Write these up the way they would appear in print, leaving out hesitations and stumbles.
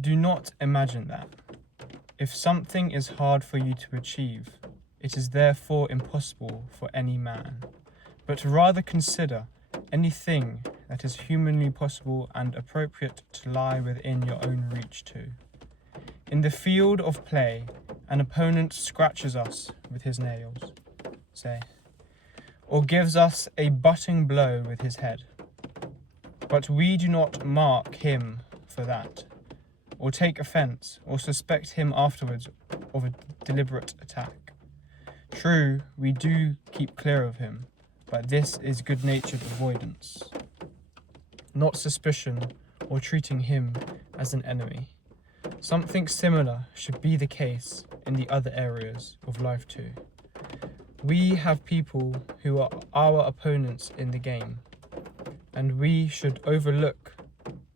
Do not imagine that, if something is hard for you to achieve, it is therefore impossible for any man, but rather consider anything that is humanly possible and appropriate to lie within your own reach too. In the field of play, an opponent scratches us with his nails, say, or gives us a butting blow with his head. But we do not mark him for that, or take offence, or suspect him afterwards of a deliberate attack. True, we do keep clear of him, but this is good-natured avoidance, not suspicion or treating him as an enemy. Something similar should be the case in the other areas of life too. We have people who are our opponents in the game, and we should overlook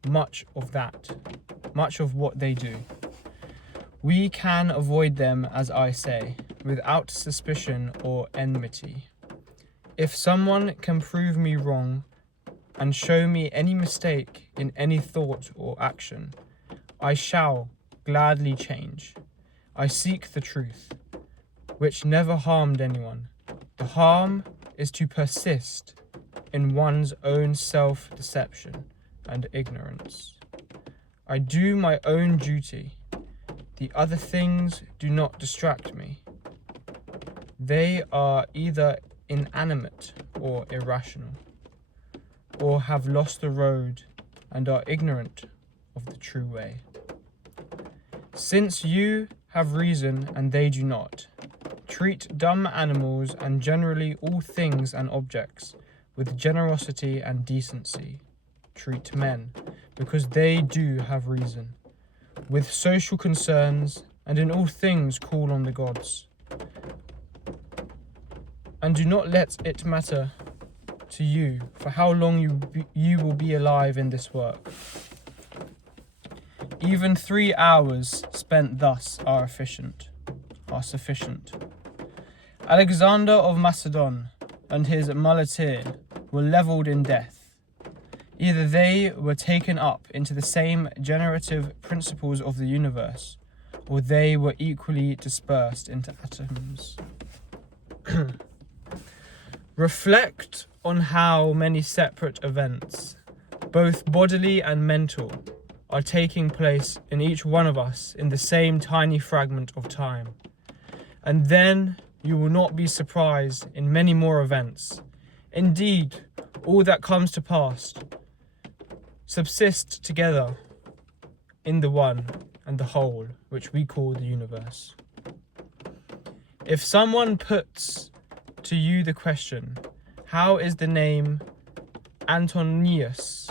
much of what they do. We can avoid them, as I say, without suspicion or enmity. If someone can prove me wrong and show me any mistake in any thought or action, I shall gladly change. I seek the truth, which never harmed anyone. The harm is to persist in one's own self-deception and ignorance. I do my own duty. The other things do not distract me. They are either inanimate or irrational, or have lost the road and are ignorant of the true way. Since you have reason and they do not, treat dumb animals and generally all things and objects with generosity and decency. Treat men, because they do have reason, with social concerns, and in all things call on the gods. And do not let it matter to you for how long you will be alive in this work. Even 3 hours spent thus are sufficient. Alexander of Macedon and his muleteer were levelled in death. Either they were taken up into the same generative principles of the universe, or they were equally dispersed into atoms. Reflect on how many separate events, both bodily and mental, are taking place in each one of us in the same tiny fragment of time. And then you will not be surprised in many more events. Indeed, all that comes to pass subsist together in the one and the whole, which we call the universe. If someone puts to you the question, how is the name Antonius?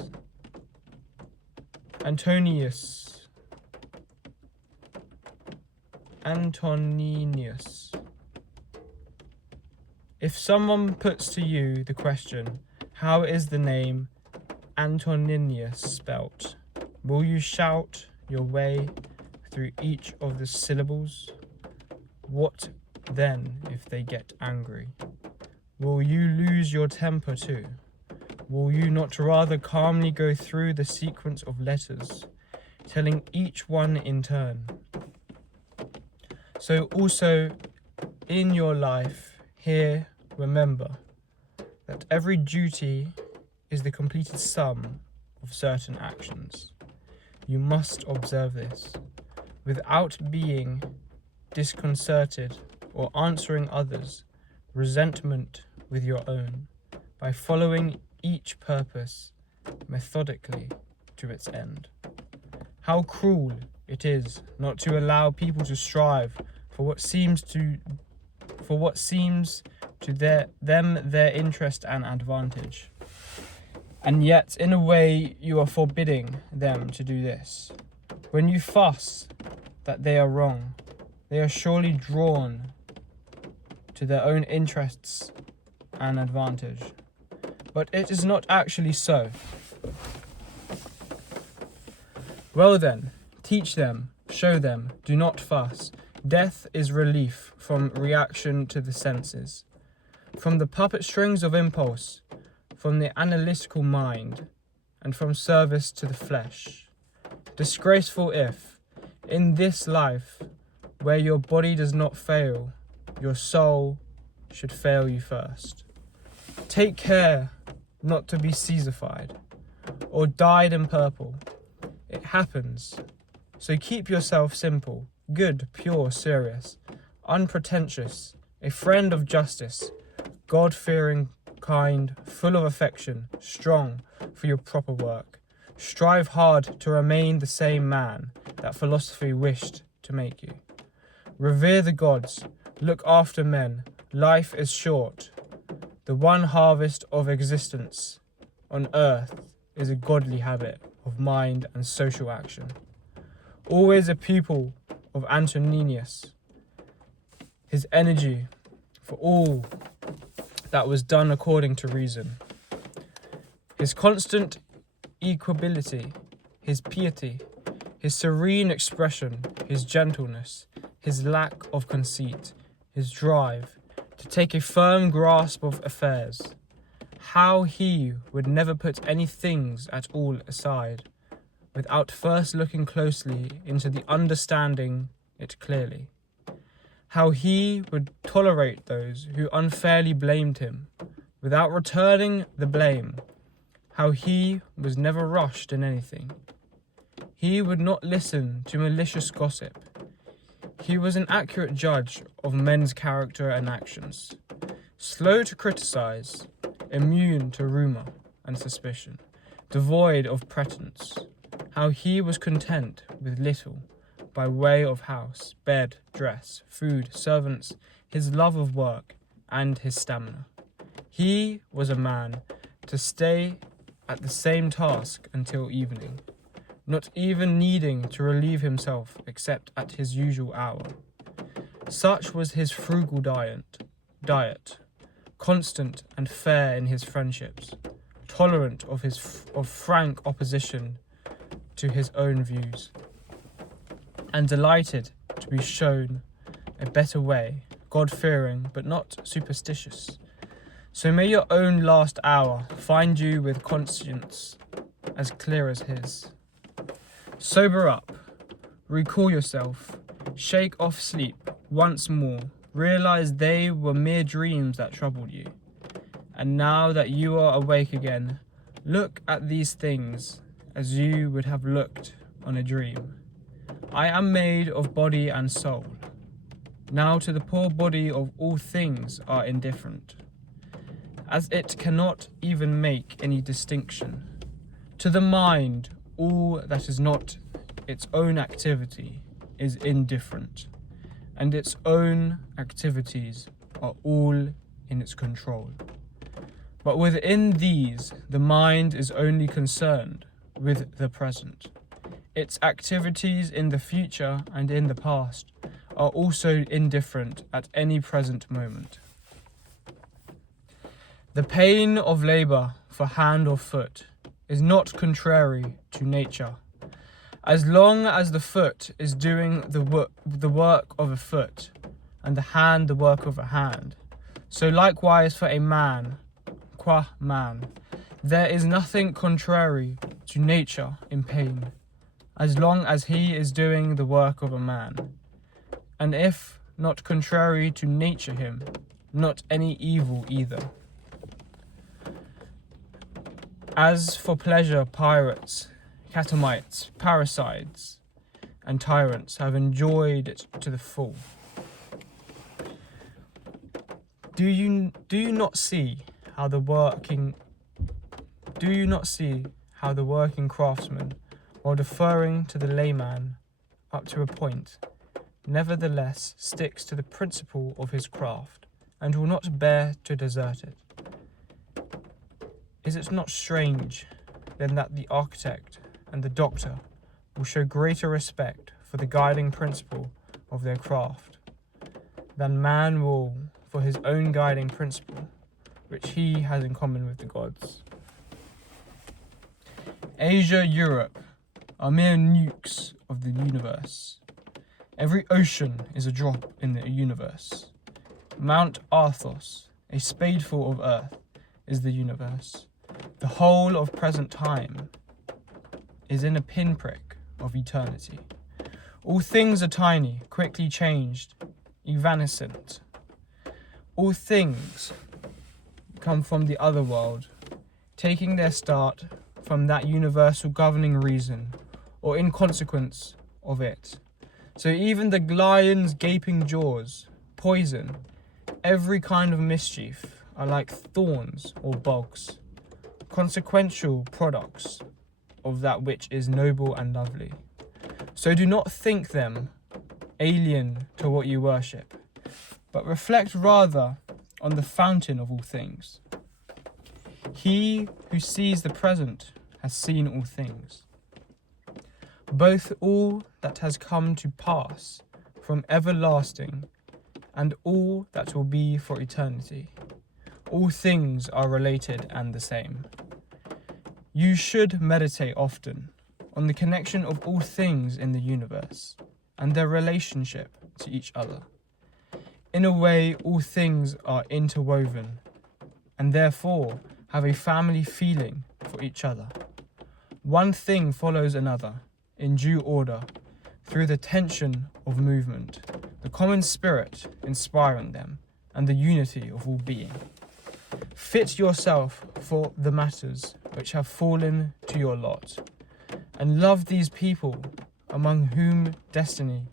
If someone puts to you the question, how is the name Antoninus spelt? Will you shout your way through each of the syllables? What then if they get angry? Will you lose your temper too? Will you not rather calmly go through the sequence of letters, telling each one in turn? So also in your life here, remember that every duty is the completed sum of certain actions. You must observe this without being disconcerted or answering others' resentment with your own, by following each purpose methodically to its end. How cruel it is not to allow people to strive for what seems to them their interest and advantage. And yet, in a way, you are forbidding them to do this. When you fuss that they are wrong, they are surely drawn to their own interests and advantage. But it is not actually so. Well then, teach them, show them, do not fuss. Death is relief from reaction to the senses, from the puppet strings of impulse, from the analytical mind, and from service to the flesh. Disgraceful if, in this life, where your body does not fail, your soul should fail you first. Take care not to be Caesarified or dyed in purple. It happens. So keep yourself simple, good, pure, serious, unpretentious, a friend of justice, God-fearing, kind, full of affection, strong for your proper work. Strive hard to remain the same man that philosophy wished to make you. Revere the gods, look after men. Life is short. The one harvest of existence on earth is a godly habit of mind and social action. Always a pupil of Antoninus, his energy for all that was done according to reason, his constant equability, his piety, his serene expression, his gentleness, his lack of conceit, his drive to take a firm grasp of affairs, how he would never put any things at all aside, without first looking closely into the understanding it clearly. How he would tolerate those who unfairly blamed him, without returning the blame. How he was never rushed in anything. He would not listen to malicious gossip. He was an accurate judge of men's character and actions, slow to criticize, immune to rumor and suspicion, devoid of pretense. How he was content with little by way of house, bed, dress, food, servants, his love of work, and his stamina. He was a man to stay at the same task until evening, not even needing to relieve himself except at his usual hour. Such was his frugal diet, constant and fair in his friendships, tolerant of frank opposition to his own views, and delighted to be shown a better way, God-fearing but not superstitious. So may your own last hour find you with conscience as clear as his. Sober up, recall yourself, shake off sleep once more, realize they were mere dreams that troubled you. And now that you are awake again, look at these things as you would have looked on a dream. I am made of body and soul. Now to the poor body of all things are indifferent, as it cannot even make any distinction. To the mind, all that is not its own activity is indifferent, and its own activities are all in its control. But within these, the mind is only concerned with the present. Its activities in the future and in the past are also indifferent at any present moment. The pain of labour for hand or foot is not contrary to nature, as long as the foot is doing the work of a foot, and the hand the work of a hand. So likewise for a man, qua man, there is nothing contrary to nature in pain, as long as he is doing the work of a man, and if not contrary to nature him, not any evil either. As for pleasure, pirates, catamites, parricides, and tyrants have enjoyed it to the full. Do you not see how the working craftsman, while deferring to the layman up to a point, nevertheless sticks to the principle of his craft, and will not bear to desert it? Is it not strange, then, that the architect and the doctor will show greater respect for the guiding principle of their craft than man will for his own guiding principle, which he has in common with the gods? Asia, Europe are mere nukes of the universe. Every ocean is a drop in the universe. Mount Athos, a spadeful of earth, is the universe. The whole of present time is in a pinprick of eternity. All things are tiny, quickly changed, evanescent. All things come from the other world, taking their start from that universal governing reason, or in consequence of it. So even the lion's gaping jaws, poison, every kind of mischief are like thorns or bogs, consequential products of that which is noble and lovely. So do not think them alien to what you worship, but reflect rather on the fountain of all things. He who sees the present has seen all things, both all that has come to pass from everlasting and all that will be for eternity. All things are related and the same. You should meditate often on the connection of all things in the universe and their relationship to each other. In a way, all things are interwoven and therefore have a family feeling for each other. One thing follows another in due order through the tension of movement, the common spirit inspiring them, and the unity of all being. Fit yourself for the matters which have fallen to your lot, and love these people among whom destiny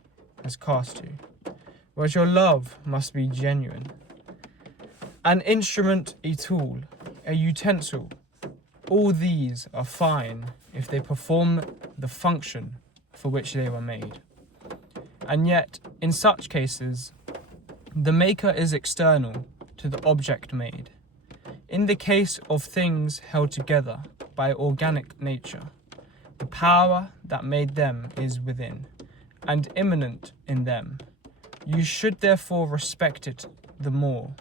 has cast you, whereas your love must be genuine. An instrument, a tool, a utensil, all these are fine if they perform the function for which they were made. And yet, in such cases, the maker is external to the object made. In the case of things held together by organic nature, the power that made them is within, and immanent in them. You should therefore respect it the more,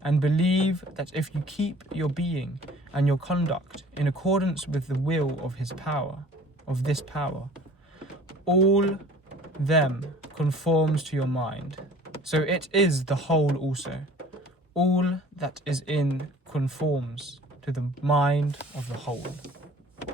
and believe that if you keep your being and your conduct in accordance with the will of his power, of this power, all them conforms to your mind. So it is the whole also. All that is in conforms to the mind of the whole.